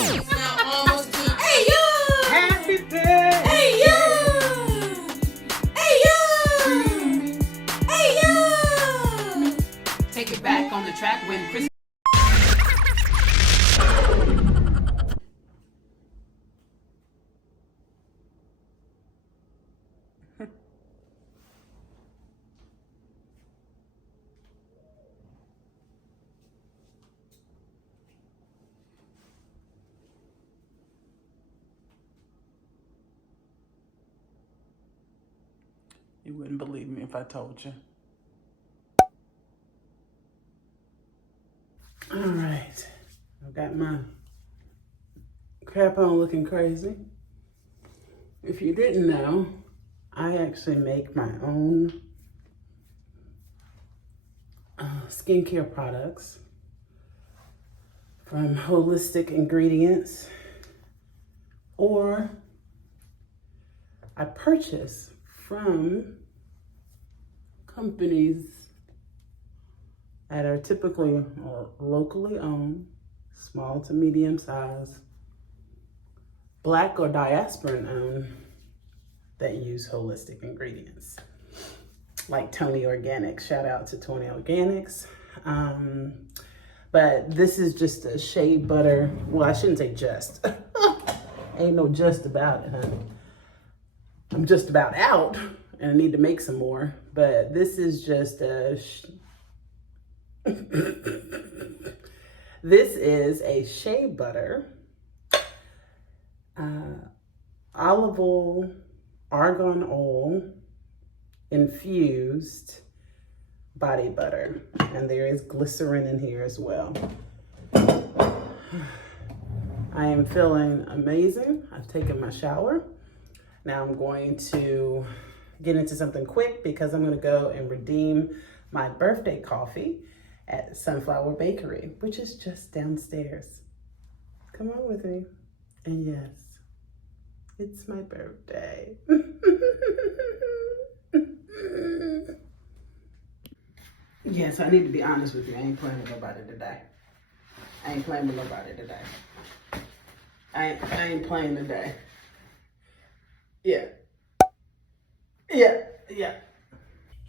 now almost to. Hey yo! Happy birthday! Hey yo! Hey yo! Hey yo! Take it back on the track when Chris. You wouldn't believe me if I told you. All right, I've got my crap on looking crazy. If you didn't know, I actually make my own skincare products from holistic ingredients, or I purchase from companies that are typically locally owned, small to medium size, Black or diasporan owned, that use holistic ingredients. Like Tony Organics, shout out to Tony Organics. But this is just a shea butter. Well, I shouldn't say just. Ain't no just about it, honey. I'm just about out and I need to make some more. But this is just a, this is a shea butter, olive oil, argan oil, infused body butter. And there is glycerin in here as well. I am feeling amazing. I've taken my shower. Now I'm going to get into something quick because I'm going to go and redeem my birthday coffee at Sunflower Bakery, which is just downstairs. Come on with me. And yes, it's my birthday. Yes, I need to be honest with you. I ain't playing with nobody today. I ain't playing with nobody today. I ain't playing today. Yeah.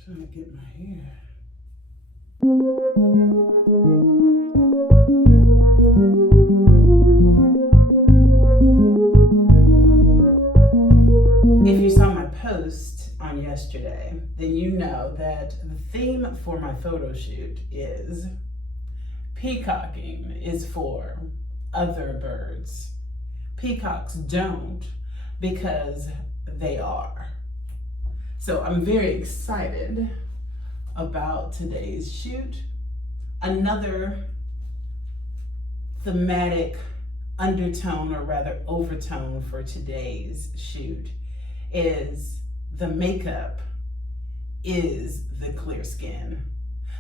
Trying to get my hair. If you saw my post on yesterday, then you know that the theme for my photo shoot is peacocking is for other birds. Peacocks don't, because they are. So I'm very excited about today's shoot. Another thematic undertone, or rather overtone, for today's shoot is the makeup is the clear skin.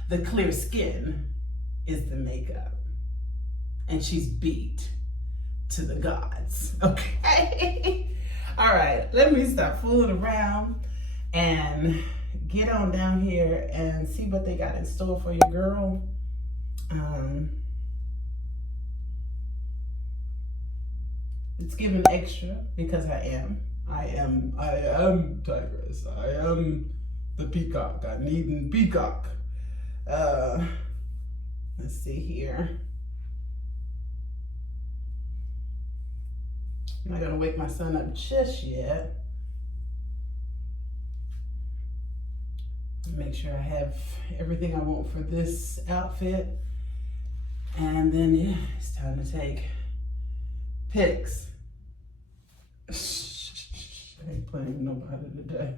The clear skin is the makeup. And she's beat to the gods, okay? All right, let me stop fooling around and get on down here and see what they got in store for your girl. It's giving extra because I am Tigress. I am the peacock. I need a peacock. Let's see here. I'm not gonna wake my son up just yet. Make sure I have everything I want for this outfit. And then, yeah, it's time to take pics. I ain't playing with nobody today.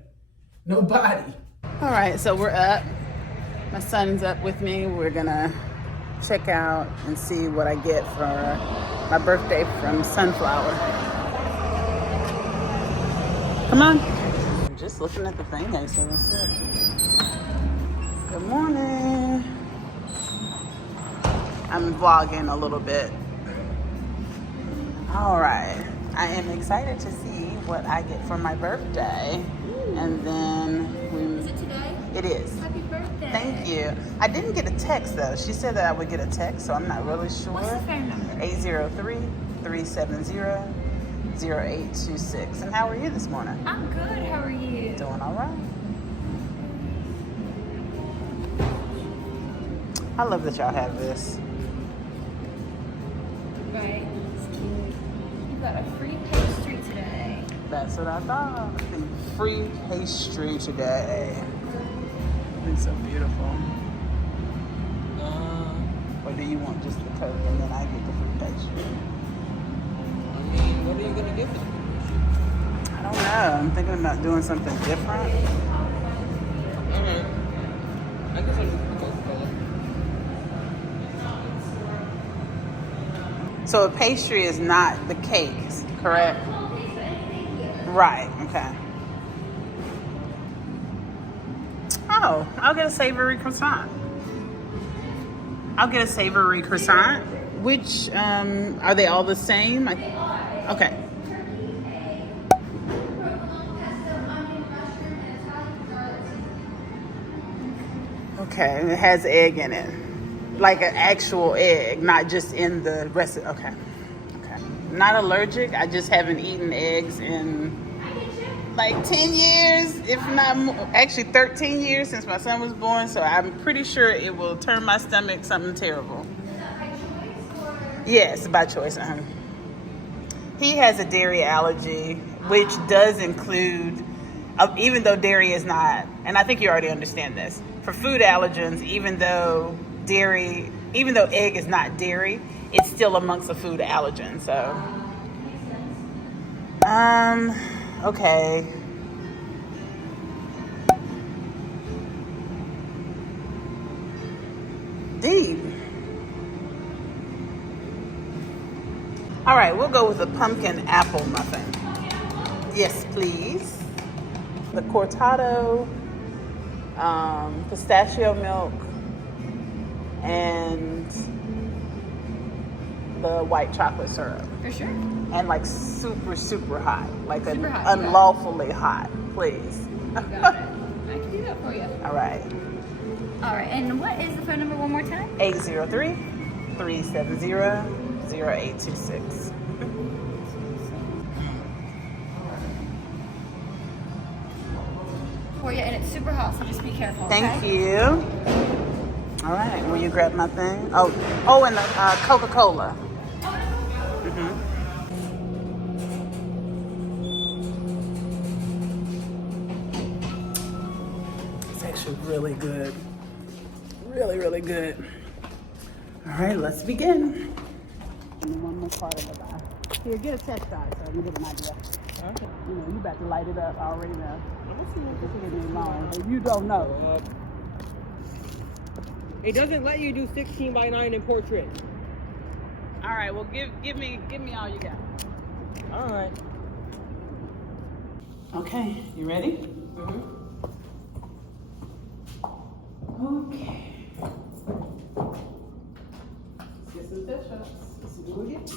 Nobody. All right, so we're up. My son's up with me. We're gonna check out and see what I get for my birthday from Sunflower. Come on. I'm just looking at the thing, so what's up? Good morning. I'm vlogging a little bit. All right. I am excited to see what I get for my birthday. Ooh. And then Is it today? It is. Happy birthday. Thank you. I didn't get a text though. She said that I would get a text, so I'm not really sure. What's the phone number? 803 370-0826. And how are you this morning? I'm good. How are you? Doing all right. I love that y'all have this. Right. It's cute. You got a free pastry today. That's what I thought. Free pastry today. It's so beautiful. Or do you want just the Coke and then I get the free pastry? I mean, what are you gonna give them? I don't know. I'm thinking about doing something different. Alright. I guess I'll just put Coca-Cola. So a pastry is not the cakes, correct? Right, okay. Oh, I'll get a savory croissant. I'll get a savory croissant. Which, are they all the same? Okay. Okay, and it has egg in it. Like an actual egg, not just in the recipe. Okay. Okay. Not allergic. I just haven't eaten eggs in like 10 years, if not more. Actually 13 years since my son was born, so I'm pretty sure it will turn my stomach something terrible. Is that by choice or? Yes, by choice. He has a dairy allergy, which does include, even though dairy is not, and I think you already understand this, for food allergens, even though egg is not dairy, it's still amongst the food allergen. So, okay. Deep. All right, we'll go with a pumpkin apple muffin. Yes, please. The cortado, pistachio milk, and the white chocolate syrup. For sure. And like super, super hot. Like Super hot, unlawfully hot, please. You got it. I can do that for you. All right. All right. And what is the phone number one more time? 803-370-0826. For you, and it's super hot, so just be careful. Thank okay? you. All right, will you grab my thing? Oh, and the Coca-Cola. Mm-hmm. It's actually really good. Really, really good. All right, let's begin. And one more part of the eye. Here, get a test side so you get an idea. Okay. You know, you about to light it up. I already know. This is long, but you don't know. It doesn't let you do 16:9 in portrait. All right, well, give me all you got. All right. Okay, you ready? Mm-hmm. Okay. Let's get some fish shots. Let's see what we get.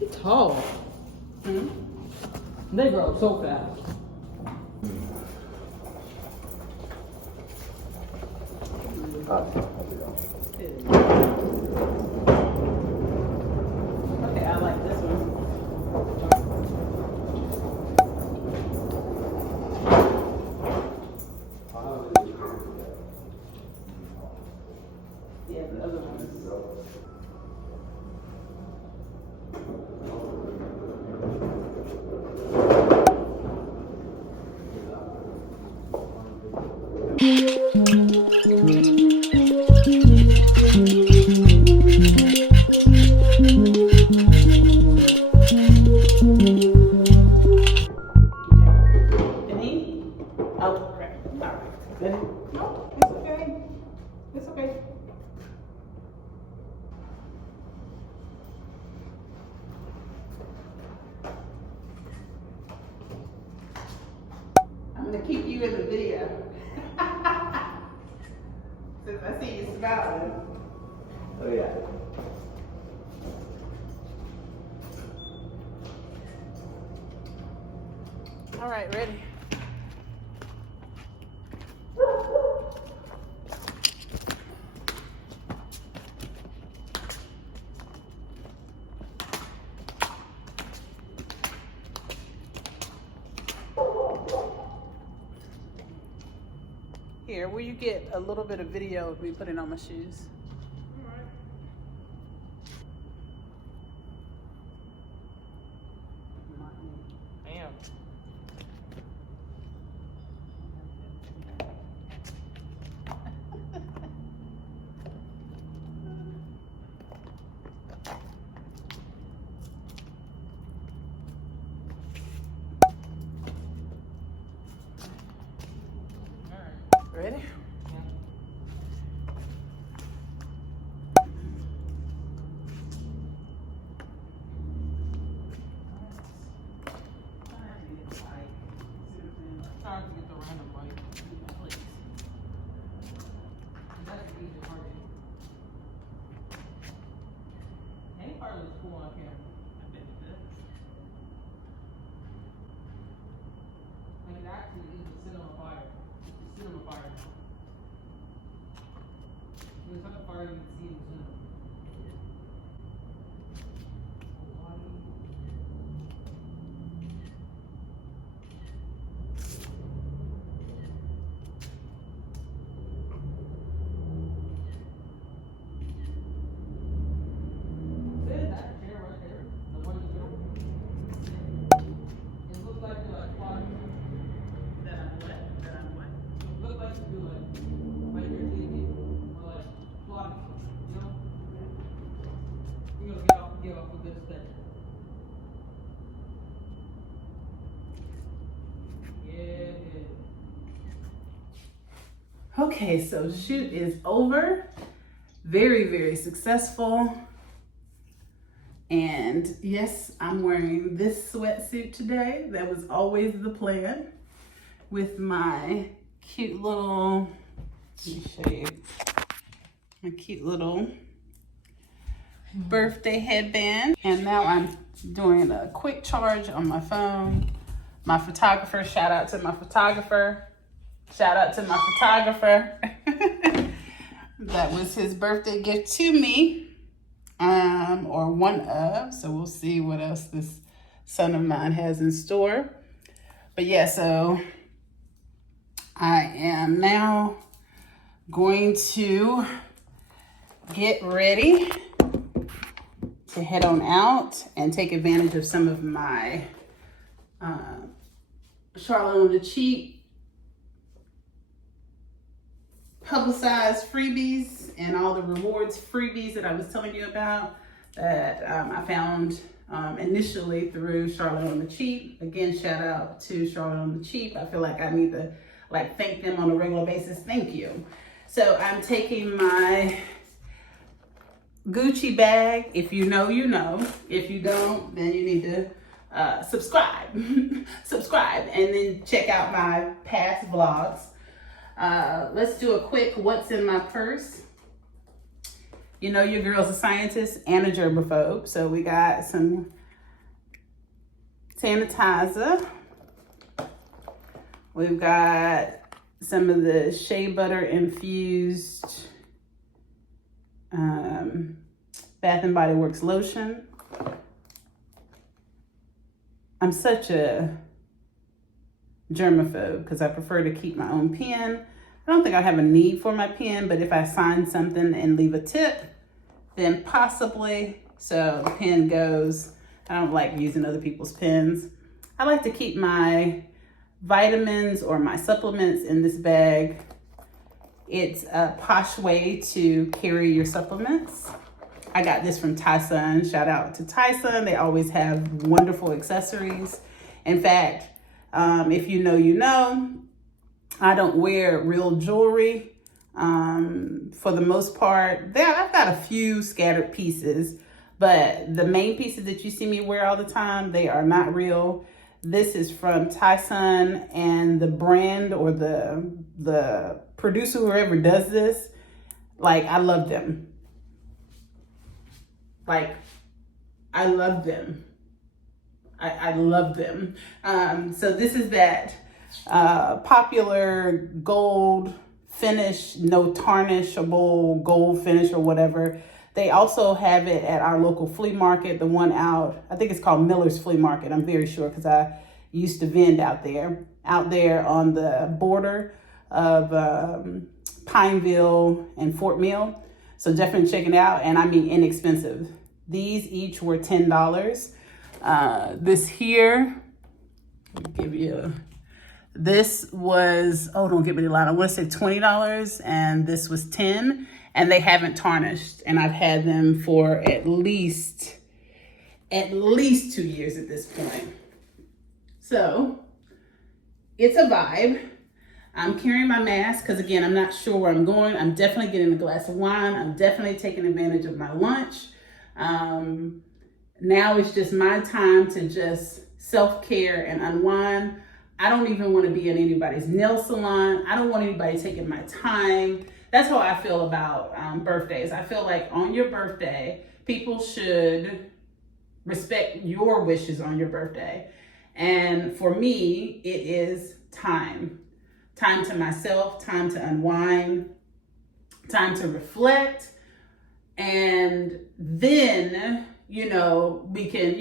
It's tall. Hmm? They grow up so fast. Okay, I like this one. Yeah, the other one is. I'm gonna keep you in the video. Since I see you smiling. Oh yeah. All right, ready? will you get a little bit of video of me putting on my shoes? Damn. Ready? Trying to get the random light. Please. That's the easy part. Any part of this cool on camera. I bet it does. Like it actually is the cinema fire. It's the cinema fire now. It's not the fire you can see in the cinema. Okay, so shoot is over. Very, very successful. And yes, I'm wearing this sweatsuit today. That was always the plan, with my cute little, my cute little birthday headband. And now I'm doing a quick charge on my phone. My photographer, shout out to my photographer. Shout out to my photographer. That was his birthday gift to me. Or one of, so we'll see what else this son of mine has in store. But yeah, so I am now going to get ready to head on out and take advantage of some of my Charlotte on the Cheap publicized freebies and all the rewards freebies that I was telling you about that I found initially through Charlotte on the Cheap. Again, shout out to Charlotte on the Cheap. I feel like I need to thank them on a regular basis. Thank you. So I'm taking my Gucci bag. If you know, you know. If you don't, then you need to subscribe. Subscribe and then check out my past vlogs. Let's do a quick what's in my purse. You know your girl's a scientist and a germaphobe. So we got some sanitizer. We've got some of the shea butter infused Bath and Body Works lotion. I'm such a germaphobe because I prefer to keep my own pen. I don't think I have a need for my pen, but if I sign something and leave a tip, then possibly. So the pen goes. I don't like using other people's pens. I like to keep my vitamins or my supplements in this bag. It's a posh way to carry your supplements. I got this from Tyson. Shout out to Tyson. They always have wonderful accessories. In fact, if you know, you know, I don't wear real jewelry for the most part. I've got a few scattered pieces, but the main pieces that you see me wear all the time, they are not real. This is from Tyson, and the brand or the producer, whoever does this, I love them. I love them. I love them. So this is that popular gold finish, no tarnishable gold finish or whatever. They also have it at our local flea market, the one out, I think it's called Miller's Flea Market. I'm very sure because I used to vend out there on the border of Pineville and Fort Mill. So definitely check it out. And I mean inexpensive. These each were $10. This here, let me give you this was, oh, don't get me the line. I want to say $20 and this was $10, and they haven't tarnished. And I've had them for at least 2 years at this point. So it's a vibe. I'm carrying my mask because, again, I'm not sure where I'm going. I'm definitely getting a glass of wine. I'm definitely taking advantage of my lunch. Now it's just my time to just self-care and unwind. I don't even want to be in anybody's nail salon. I don't want anybody taking my time. That's how I feel about birthdays. I feel like on your birthday, people should respect your wishes on your birthday. And for me, it is time. Time to myself, time to unwind, time to reflect. And then, we can,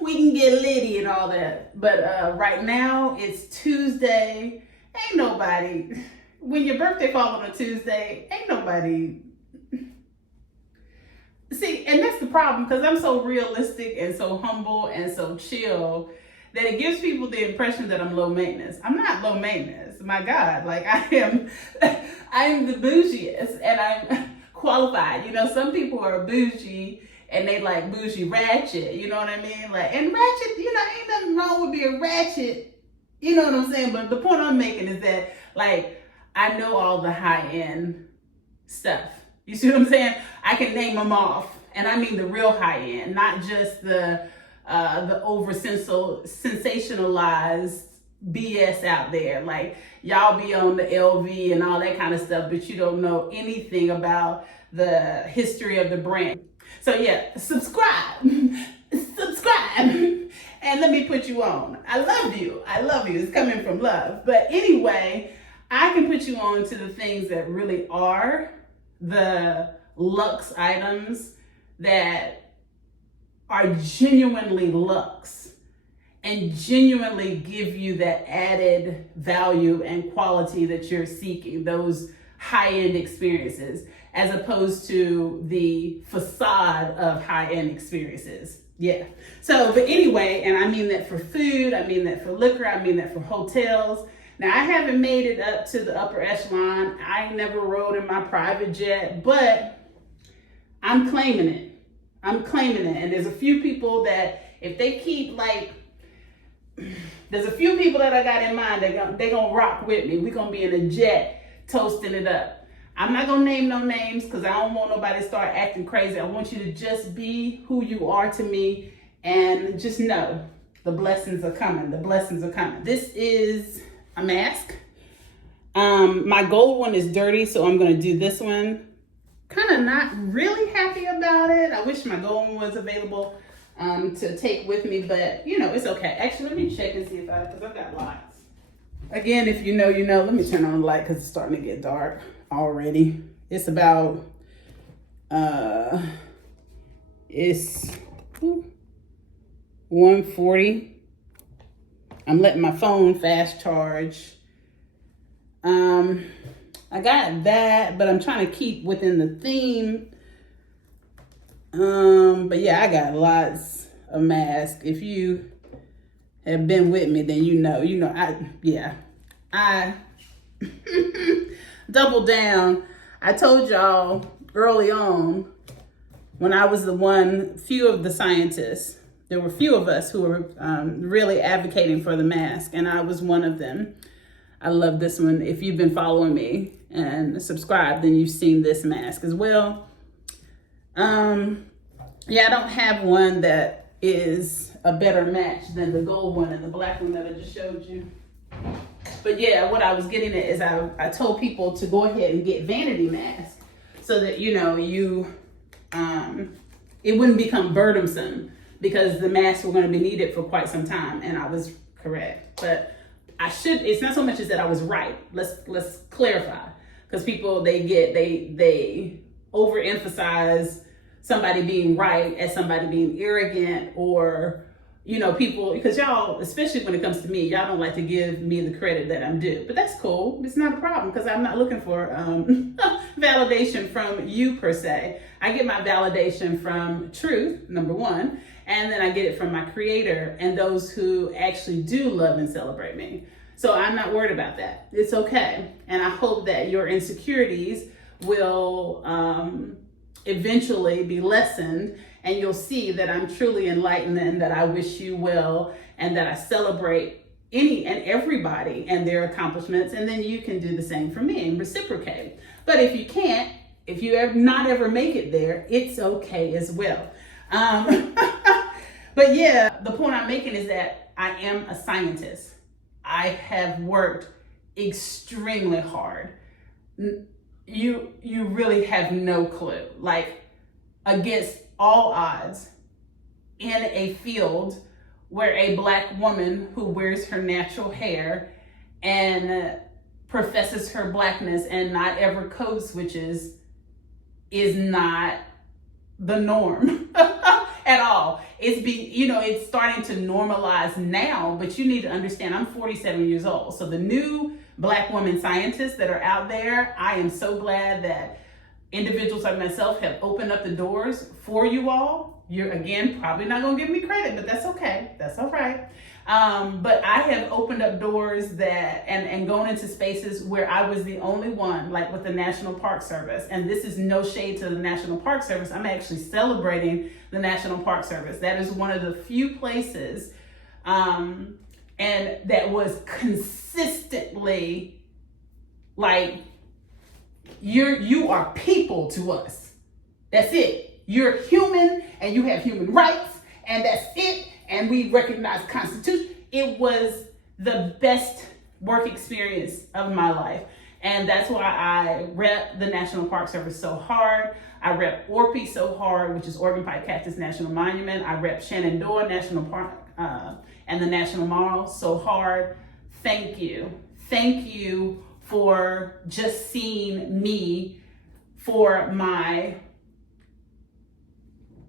we can get litty and all that. But right now it's Tuesday. Ain't nobody, when your birthday falls on a Tuesday, ain't nobody. See, and that's the problem, because I'm so realistic and so humble and so chill that it gives people the impression that I'm low maintenance. I'm not low maintenance. My God, like I am the bougiest, and I'm qualified. Some people are bougie and they like bougie ratchet, you know what I mean? Like, and ratchet, ain't nothing wrong with being ratchet, you know what I'm saying? But the point I'm making is that, like, I know all the high-end stuff. You see what I'm saying? I can name them off, and I mean the real high-end, not just the over sensationalized BS out there. Like, y'all be on the LV and all that kind of stuff, but you don't know anything about the history of the brand. So yeah, subscribe, and let me put you on. I love you. It's coming from love. But anyway, I can put you on to the things that really are the luxe items that are genuinely luxe and genuinely give you that added value and quality that you're seeking, those high-end experiences, as opposed to the facade of high-end experiences. Yeah. So, but anyway, and I mean that for food, I mean that for liquor, I mean that for hotels. Now, I haven't made it up to the upper echelon. I never rode in my private jet, but I'm claiming it. And there's a few people that, if they keep there's a few people that I got in mind that they gonna rock with me. We're gonna be in a jet toasting it up. I'm not gonna name no names because I don't want nobody to start acting crazy. I want you to just be who you are to me, and just know the blessings are coming. This is a mask. My gold one is dirty, so I'm gonna do this one. Kind of not really happy about it. I wish my gold one was available to take with me, but it's okay. Actually, let me check and see because I've got lots. Again, if you know, let me turn on the light because it's starting to get dark already. It's about, it's 1:40. I'm letting my phone fast charge. I got that, but I'm trying to keep within the theme. But yeah, I got lots of masks. If you have been with me, then I double down. I told y'all early on when I was few of the scientists, there were few of us who were really advocating for the mask, and I was one of them. I love this one. If you've been following me and subscribed, then you've seen this mask as well. Yeah, I don't have one that is a better match than the gold one and the black one that I just showed you. But yeah, what I was getting at is I told people to go ahead and get vanity masks so that, it wouldn't become burdensome, because the masks were going to be needed for quite some time. And I was correct. But it's not so much as that I was right. Let's clarify. Because people, they overemphasize somebody being right as somebody being arrogant or people, because y'all, especially when it comes to me, y'all don't like to give me the credit that I'm due. But that's cool. It's not a problem because I'm not looking for validation from you per se. I get my validation from truth, number one, and then I get it from my creator and those who actually do love and celebrate me. So I'm not worried about that. It's okay. And I hope that your insecurities will eventually be lessened, and you'll see that I'm truly enlightened and that I wish you well and that I celebrate any and everybody and their accomplishments, and then you can do the same for me and reciprocate. But if you can't, if you ever not ever make it there, it's okay as well. But yeah, the point I'm making is that I am a scientist. I have worked extremely hard. You really have no clue. Like, against all odds, in a field where a Black woman who wears her natural hair and professes her Blackness and not ever code switches is not the norm at all. It's starting to normalize now, but you need to understand I'm 47 years old. So the new Black women scientists that are out there, I am so glad that individuals like myself have opened up the doors for you all. You're, again, probably not going to give me credit, but that's okay. That's all right. But I have opened up doors that and gone into spaces where I was the only one, like with the National Park Service. And this is no shade to the National Park Service. I'm actually celebrating the National Park Service. That is one of the few places and that was consistently like, you are people to us. That's it. You're human and you have human rights, and that's it. And we recognize Constitution. It was the best work experience of my life. And that's why I rep the National Park Service so hard. I rep ORPI so hard, which is Oregon Pike Cactus National Monument. I rep Shenandoah National Park and the National Mall so hard. Thank you. Thank you for just seeing me for my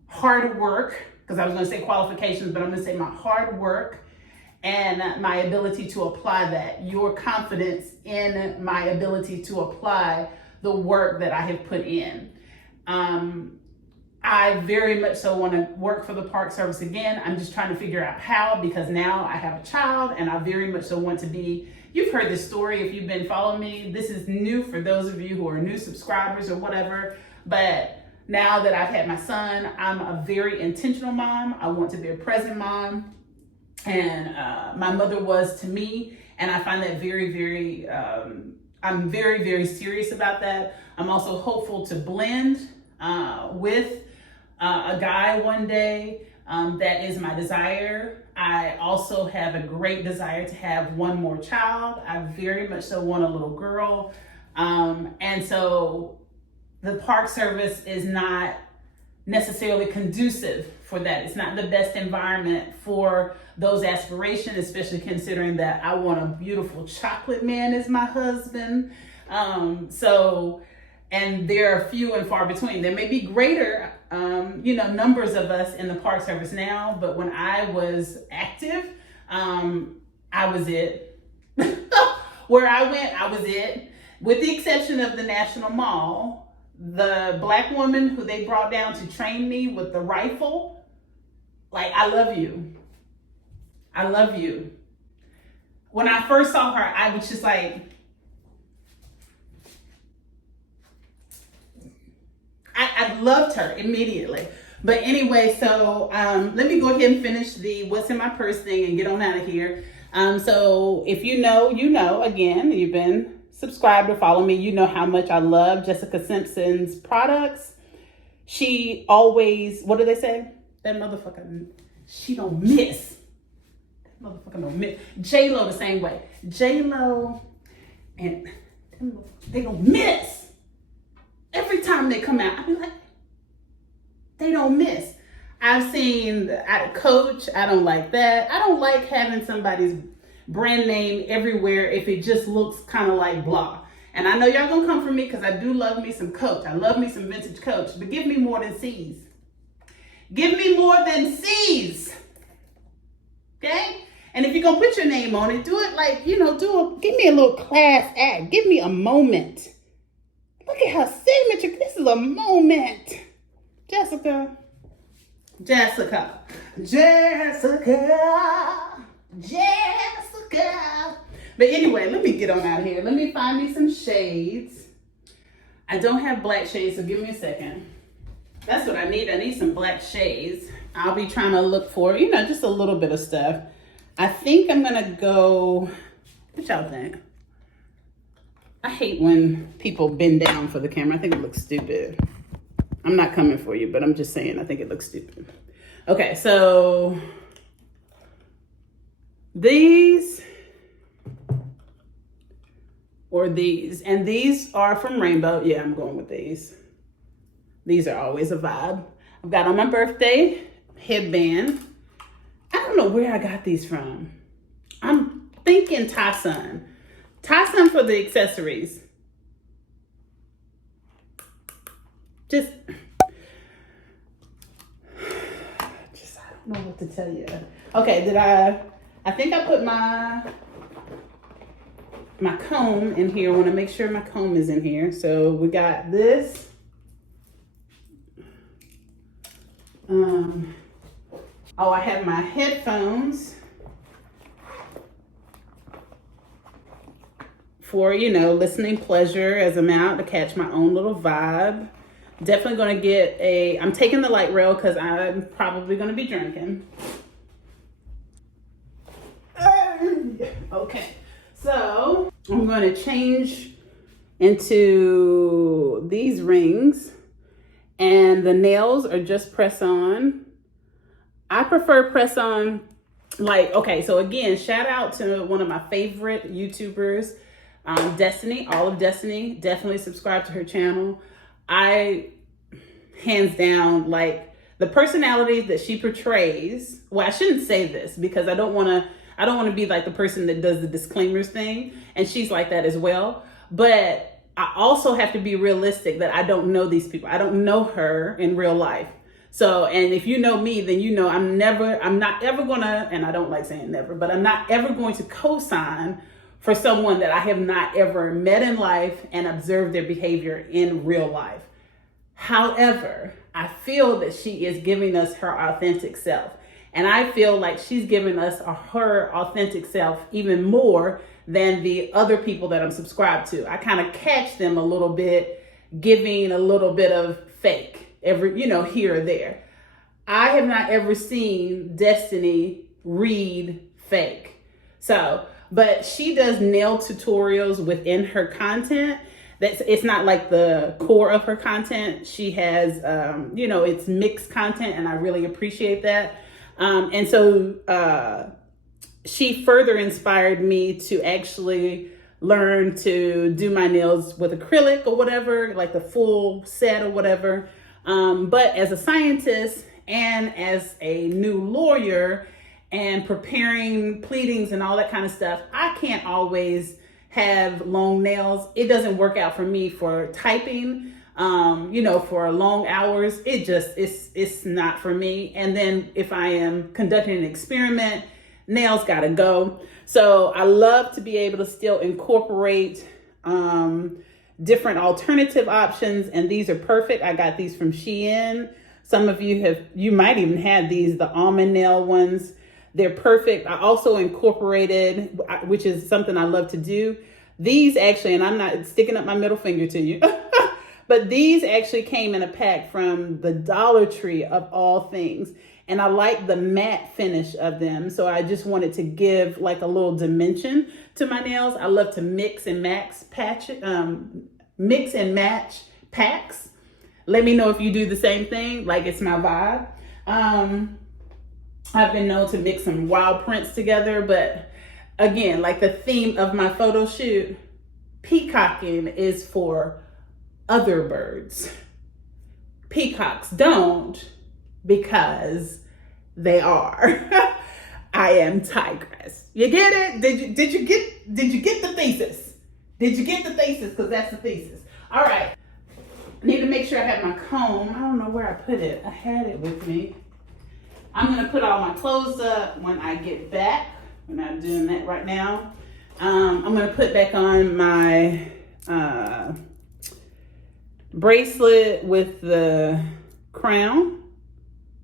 hard work, because I was going to say qualifications, but I'm going to say my hard work and my ability to apply that. Your confidence in my ability to apply the work that I have put in. I very much so want to work for the Park Service again. I'm just trying to figure out how, because now I have a child and I very much so want to be. You've heard this story if you've been following me. This is new for those of you who are new subscribers or whatever. But now that I've had my son, I'm a very intentional mom. I want to be a present mom. And my mother was to me. And I find that very, very, I'm very, very serious about that. I'm also hopeful to blend with a guy one day. That is my desire. I also have a great desire to have one more child. I very much so want a little girl. And so the Park Service is not necessarily conducive for that. It's not the best environment for those aspirations, especially considering that I want a beautiful chocolate man as my husband. And there are few and far between. There may be greater, numbers of us in the Park Service now, but when I was active, I was it. Where I went, I was it. With the exception of the National Mall, the Black woman who they brought down to train me with the rifle, like, I love you. I love you. When I first saw her, I was just like, I loved her immediately. But anyway, so let me go ahead and finish the what's in my purse thing and get on out of here. So if you know, again, you've been subscribed or follow me, you know how much I love Jessica Simpson's products. She always, what do they say? That motherfucker, she don't miss. That motherfucker don't miss. J-Lo the same way. J-Lo and they don't miss. Every time they come out, I be like, they don't miss. I've seen Coach, I don't like that. I don't like having somebody's brand name everywhere if it just looks kind of like blah. And I know y'all gonna come for me because I do love me some Coach. I love me some vintage Coach, but give me more than C's. Give me more than C's. Okay? And if you're gonna put your name on it, do it like, you know, give me a little class act. Give me a moment. Look at her signature. This is a moment. Jessica. But anyway, let me get on out here. Let me find me some shades. I don't have black shades, so give me a second. That's what I need. I need some black shades. I'll be trying to look for, you know, just a little bit of stuff. I think I'm gonna go, what y'all think? I hate when people bend down for the camera. I think it looks stupid. I'm not coming for you, but I'm just saying, I think it looks stupid. Okay, so these or these, and these are from Rainbow. Yeah, I'm going with these. These are always a vibe. I've got on my birthday headband. I don't know where I got these from. I'm thinking Tyson. Tyson for the accessories. Just I don't know what to tell you. Okay, I think I put my comb in here. I want to make sure my comb is in here. So we got this. Oh, I have my headphones for, you know, listening pleasure as I'm out to catch my own little vibe. Definitely going to get I'm taking the light rail because I'm probably going to be drinking. Okay, so I'm going to change into these rings, and the nails are just press on. I prefer press on, like, okay, so again, shout out to one of my favorite YouTubers, Destiny, all of Destiny. Definitely subscribe to her channel. I, hands down, like, the personality that she portrays, well, I shouldn't say this because I don't want to be like the person that does the disclaimers thing, and she's like that as well. But I also have to be realistic that I don't know these people. I don't know her in real life. So, and if you know me, then you know I'm not ever gonna, and I don't like saying never, but I'm not ever going to co-sign for someone that I have not ever met in life and observed their behavior in real life. However, I feel that she is giving us her authentic self. And I feel like she's giving us her authentic self even more than the other people that I'm subscribed to. I kind of catch them a little bit, giving a little bit of fake every, you know, here or there. I have not ever seen Destiny read fake. So, but she does nail tutorials within her content. It's not like the core of her content. She has, you know, it's mixed content, and I really appreciate that. And so she further inspired me to actually learn to do my nails with acrylic or whatever, like the full set or whatever. But as a scientist and as a new lawyer and preparing pleadings and all that kind of stuff, I can't always have long nails. It doesn't work out for me for typing, you know, for long hours. It's not for me. And then if I am conducting an experiment, nails gotta go. So I love to be able to still incorporate different alternative options, and these are perfect. I got these from Shein. Some of you might even have these, the almond nail ones. They're perfect. I also incorporated, which is something I love to do, these actually, and I'm not sticking up my middle finger to you, but these actually came in a pack from the Dollar Tree of all things. And I like the matte finish of them. So I just wanted to give like a little dimension to my nails. I love to mix and match packs. Let me know if you do the same thing. Like, it's my vibe. I've been known to mix some wild prints together, but again, like the theme of my photo shoot, peacocking is for other birds. Peacocks don't, because they are. I am tigress. You get it? Did you get the thesis? Did you get the thesis? Because that's the thesis. All right. I need to make sure I have my comb. I don't know where I put it. I had it with me. I'm gonna put all my clothes up when I get back. We're not doing that right now. I'm gonna put back on my bracelet with the crown.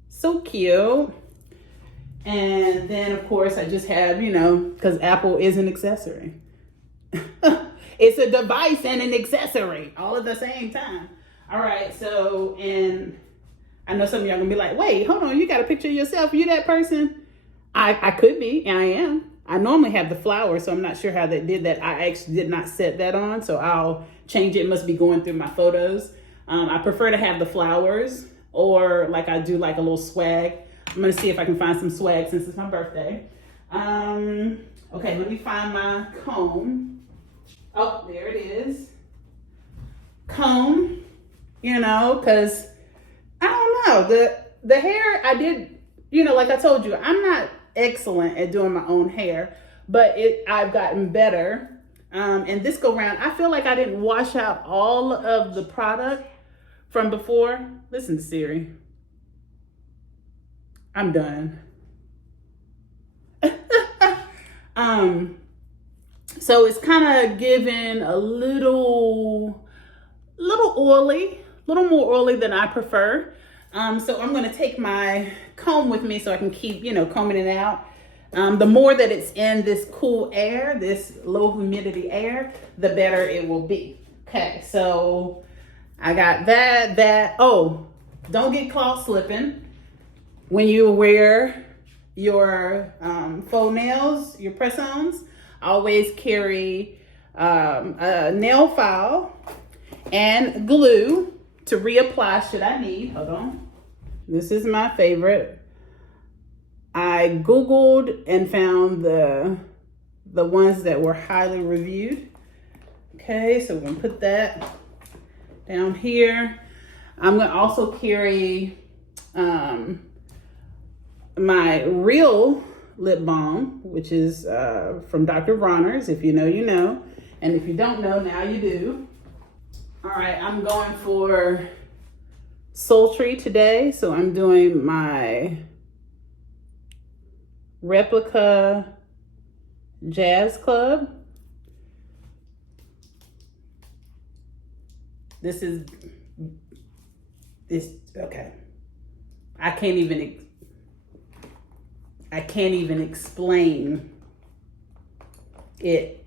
So cute. And then of course I just have, you know, because Apple is an accessory. It's a device and an accessory all at the same time. All right, so, and I know some of y'all gonna be like, wait, hold on, you got a picture of yourself? You that person? I could be, and I am. I normally have the flowers, so I'm not sure how they did that. I actually did not set that on, so I'll change it. It must be going through my photos. I prefer to have the flowers, or like I do like a little swag. I'm gonna see if I can find some swag since it's my birthday. Okay, let me find my comb. Oh, there it is. Comb, you know, because I don't know, the hair I did, you know, like I told you, I'm not excellent at doing my own hair, but I've gotten better. And this go round, I feel like I didn't wash out all of the product from before. Listen to Siri. I'm done. So it's kind of giving a little oily, a little more oily than I prefer. So I'm gonna take my comb with me so I can keep, you know, combing it out. The more that it's in this cool air, this low humidity air, the better it will be. Okay, so I got that. Oh, don't get caught slipping when you wear your faux nails, your press-ons. Always carry a nail file and glue to reapply should I need. Hold on. This is my favorite. I Googled and found the ones that were highly reviewed. Okay, so we're gonna put that down here. I'm gonna also carry my real lip balm, which is from Dr. Bronner's. If you know, you know. And if you don't know, now you do. All right, I'm going for sultry today. So I'm doing my replica Jazz Club. This, okay. I can't even explain it.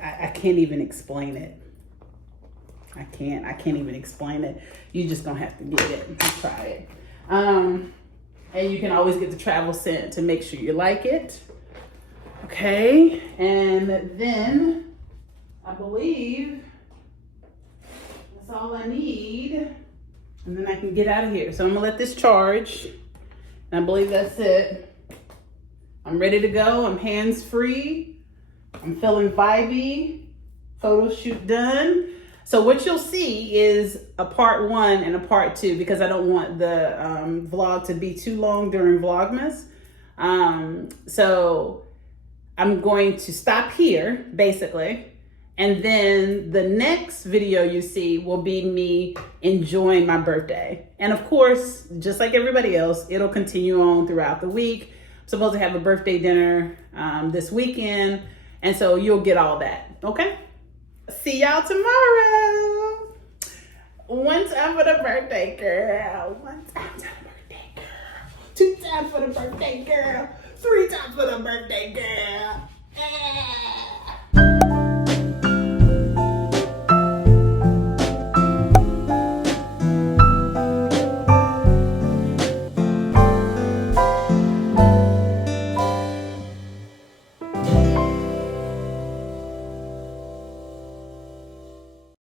I can't even explain it. I can't even explain it. You just gonna have to get it and try it. And you can always get the travel scent to make sure you like it. Okay, and then I believe that's all I need. And then I can get out of here. So I'm gonna let this charge. And I believe that's it. I'm ready to go. I'm hands-free. I'm feeling vibey. Photo shoot done. So what you'll see is a part 1 and a part 2 because I don't want the vlog to be too long during Vlogmas. So I'm going to stop here, basically. And then the next video you see will be me enjoying my birthday. And of course, just like everybody else, it'll continue on throughout the week. I'm supposed to have a birthday dinner this weekend. And so you'll get all that, okay? See y'all tomorrow. One time for the birthday girl. One time for the birthday girl. 2 times for the birthday girl. 3 times for the birthday girl.